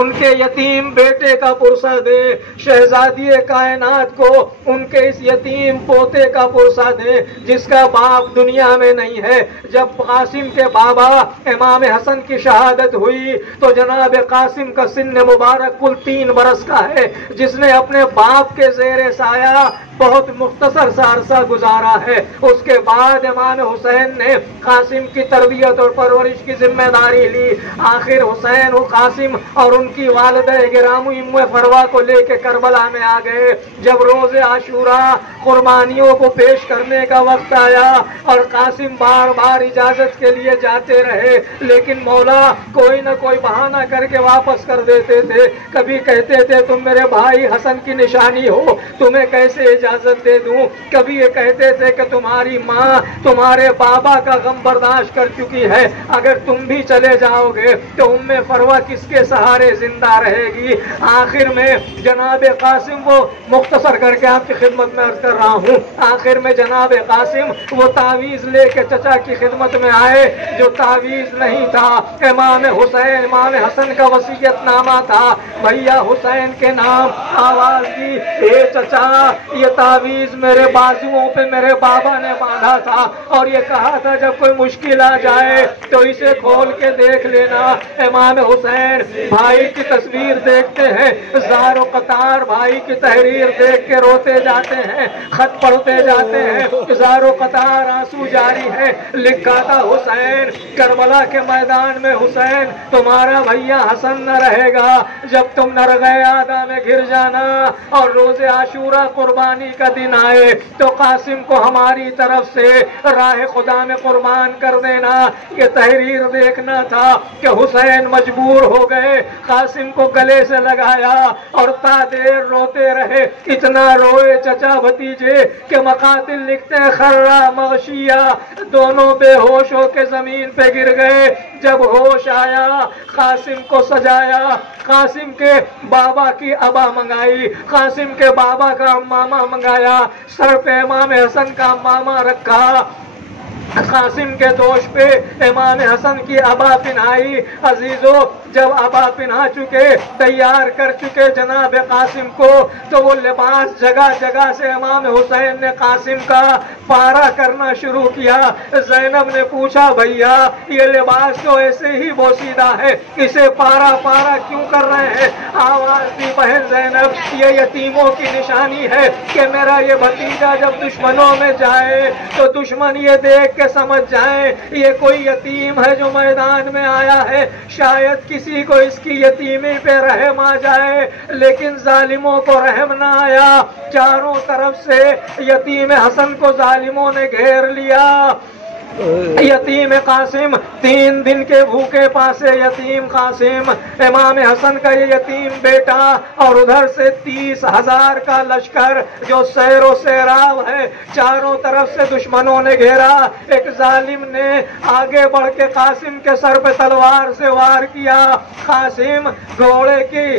ان کے یتیم بیٹے کا پرسہ دے، شہزادی کائنات کو ان کے اس یتیم پوتے کا پرسہ دے جس کا باپ دنیا میں نہیں ہے۔ جب قاسم کے بابا امام حسن کی شہادت ہوئی تو جناب قاسم کا سن مبارک کل 3 برس کا ہے، جس نے اپنے باپ کے زیر سایہ بہت مختصر سا عرصہ گزارا ہے۔ اس کے بعد امام حسین نے قاسم کی تربیت اور پرورش کی ذمہ داری لی۔ آخر حسین و قاسم اور ان کی والدہ گرامی ام فروا کو لے کے کربلا میں آ گئے۔ جب روز عاشوراء قربانیوں کو پیش کرنے کا وقت آیا اور قاسم بار بار اجازت کے لیے جاتے رہے، لیکن مولا کوئی نہ کوئی بہانہ کر کے واپس کر دیتے تھے۔ کبھی کہتے تھے تم میرے بھائی حسن کی نشانی ہو، تمہیں کیسے اجازت دے دوں۔ کبھی یہ کہتے تھے کہ تمہاری ماں تمہارے بابا کا غم برداشت کر چکی ہے، اگر تم بھی چلے جاؤ گے تو ام فروا کس کے سہارے زندہ رہے گی۔ آخر میں جناب قاسم وہ مختصر کر کے آپ کی خدمت میں عرض کر رہا ہوں، آخر میں جناب قاسم وہ تعویذ لے کے چچا کی خدمت میں آئے جو تعویذ نہیں تھا، امام حسین امام حسن کا وصیت نامہ تھا۔ بھیا حسین کے نام آواز دی، اے چچا یہ تعویذ میرے بازوؤں پہ میرے بابا نے باندھا تھا اور یہ کہا تھا جب کوئی مشکل آ جائے تو اسے کھول کے دیکھ لینا۔ امام حسین بھائی کی تصویر دیکھتے ہیں، زار و قطار بھائی کی تحریر دیکھ کے روتے جاتے ہیں، خط پڑھتے جاتے ہیں، زار و قطار آنسو جاری ہے۔ لکھا تھا حسین کربلا کے میدان میں، حسین تمہارا بھیا حسن نہ رہے گا جب تم نرغہ آدھا میں گر جانا اور روز عاشوراء قربانی کا دن آئے تو قاسم کو ہماری طرف سے راہ خدا میں قربان کر دینا۔ یہ تحریر دیکھنا تھا کہ حسین مجبور ہو گئے، قاسم کو گلے سے لگایا اور تا دیر روتے رہے۔ اتنا روئے چچا بھتیجے کہ مقاتل لکھتے ہیں خرہ مغشیہ، دونوں بے ہوش ہو کے زمین پہ گر گئے۔ جب ہوش آیا قاسم کو سجایا، قاسم کے بابا کی ابا منگائی، قاسم کے بابا کا امامہ منگایا، سر پہ امام حسن کا امامہ رکھا، قاسم کے دوش پہ امام حسن کی ابا پہنائی۔ عزیزو جب ابا پہنا چکے تیار کر چکے جناب قاسم کو تو وہ لباس جگہ جگہ سے امام حسین نے قاسم کا پارا کرنا شروع کیا۔ زینب نے پوچھا بھیا یہ لباس تو ایسے ہی بوسیدہ ہے، اسے پارا پارا کیوں کر رہے ہیں؟ آواز دی بہن زینب یہ یتیموں کی نشانی ہے کہ میرا یہ بھتیجا جب دشمنوں میں جائے تو دشمن یہ دیکھ کے سمجھ جائیں یہ کوئی یتیم ہے جو میدان میں آیا ہے، شاید کسی کو اس کی یتیمی پہ رحم آ جائے، لیکن ظالموں کو رحم نہ آیا۔ چاروں طرف سے یتیم حسن کو ظالموں نے گھیر لیا۔ یتیم قاسم 3 دن کے بھوکے پاسے یتیم قاسم، امام حسن کا یہ یتیم بیٹا اور ادھر سے 30,000 کا لشکر جو سیر و سیراب ہے، چاروں طرف سے دشمنوں نے گھیرا۔ ایک ظالم نے آگے بڑھ کے قاسم کے سر پہ تلوار سے وار کیا، قاسم گھوڑے کی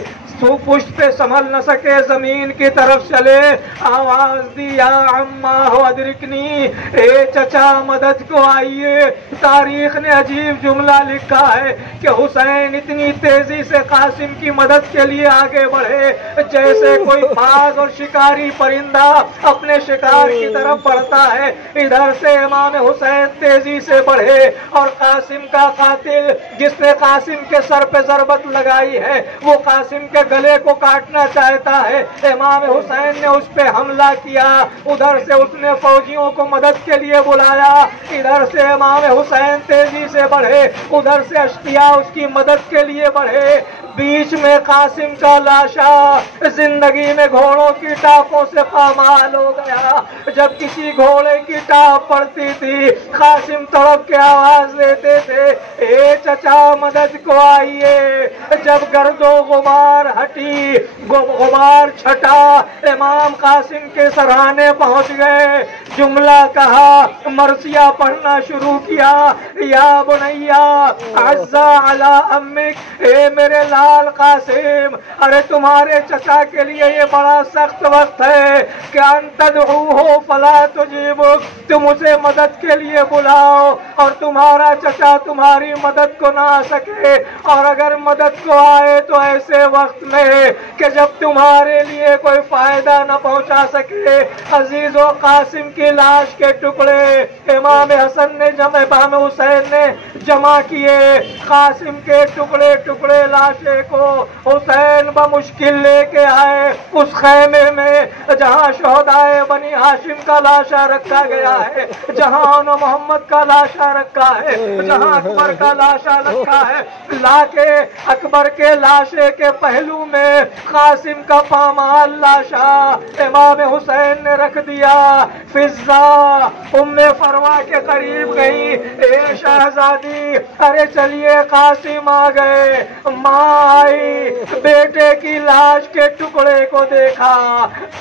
پشت پہ سنبھل نہ سکے، زمین کی طرف چلے، آواز دی یا عمّا ادرکنی، اے چچا مدد کو آئیے۔ تاریخ نے عجیب جملہ لکھا ہے کہ حسین اتنی تیزی سے قاسم کی مدد کے لیے آگے بڑھے جیسے کوئی باغ اور شکاری پرندہ اپنے شکار کی طرف بڑھتا ہے، ادھر سے امام حسین تیزی سے بڑھے اور قاسم کا قاتل جس نے قاسم کے سر پہ ضربت لگائی ہے وہ قاسم کے گلے کو کاٹنا چاہتا ہے، امام حسین نے اس پہ حملہ کیا، ادھر سے اس نے فوجیوں کو مدد کے لیے بلایا، ادھر سے امام حسین تیزی سے بڑھے، ادھر سے اشقیاء اس کی مدد کے لیے بڑھے۔ بیچ میں قاسم کا لاشا زندگی میں گھوڑوں کی ٹاپوں سے پامال ہو گیا۔ جب کسی گھوڑے کی ٹاپ پڑتی تھی قاسم تڑپ کے آواز دیتے تھے اے چچا مدد کو آئیے۔ جب گرد و غبار ہٹی، غبار چھٹا، امام قاسم کے سرانے پہنچ گئے، جملہ کہا، مرثیہ پڑھنا شروع کیا، یا بنیا عزا علی امک، اے میرے لال قاسم، ارے تمہارے چچا کے لیے یہ بڑا سخت وقت ہے کہ ان تدعوہ فلا تجیبو، تم اسے مدد کے لیے بلاؤ اور تمہارا چچا تمہاری مدد کو نہ آ سکے، اور اگر مدد کو آئے تو ایسے وقت میں کہ جب تمہارے لیے کوئی فائدہ نہ پہنچا سکے۔ عزیز و قاسم کی لاش کے ٹکڑے امام حسن نے امام حسین نے جمع کیے، قاسم کے ٹکڑے ٹکڑے لاشے کو حسین بمشکل لے کے آئے اس خیمے میں جہاں شہدائے بنی ہاشم کا لاشا رکھا گیا ہے، جہاں محمد کا لاشا رکھا ہے، جہاں اکبر کا لاشا رکھا ہے، لا کے اکبر کے لاشے کے پہلو میں قاسم کا پامال لاشا امام حسین نے رکھ دیا۔ فضا ام فروا کے قریب گئی، اے شہزادی ارے چلیے قاسم آ گئے۔ ماں آئی، بیٹے کی لاش کے ٹکڑے کو دیکھا،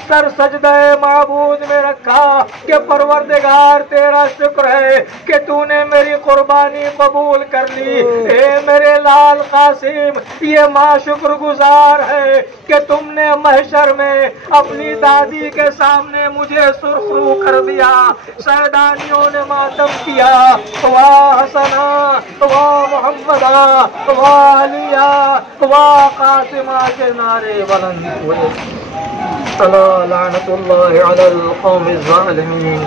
سر سجدہ معبود میں رکھا کہ پروردگار تیرا شکر ہے کہ تو نے میری قربانی قبول کر لی۔ اے میرے لال قاسم، یہ ماں شکر گزار ہے کہ تم نے محشر میں اپنی دادی کے سامنے مجھے سرخ رو کر دیا۔ سیدانیوں نے ماتم کیا، واہ حسنا واہ محمدا واہ علیہ واہ قاسمہ کے نعرے بلند ہوئے۔ الا لعنت اللہ علی القوم الظالمین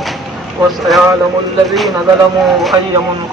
وسيعلم الذين ظلموا أي منقلب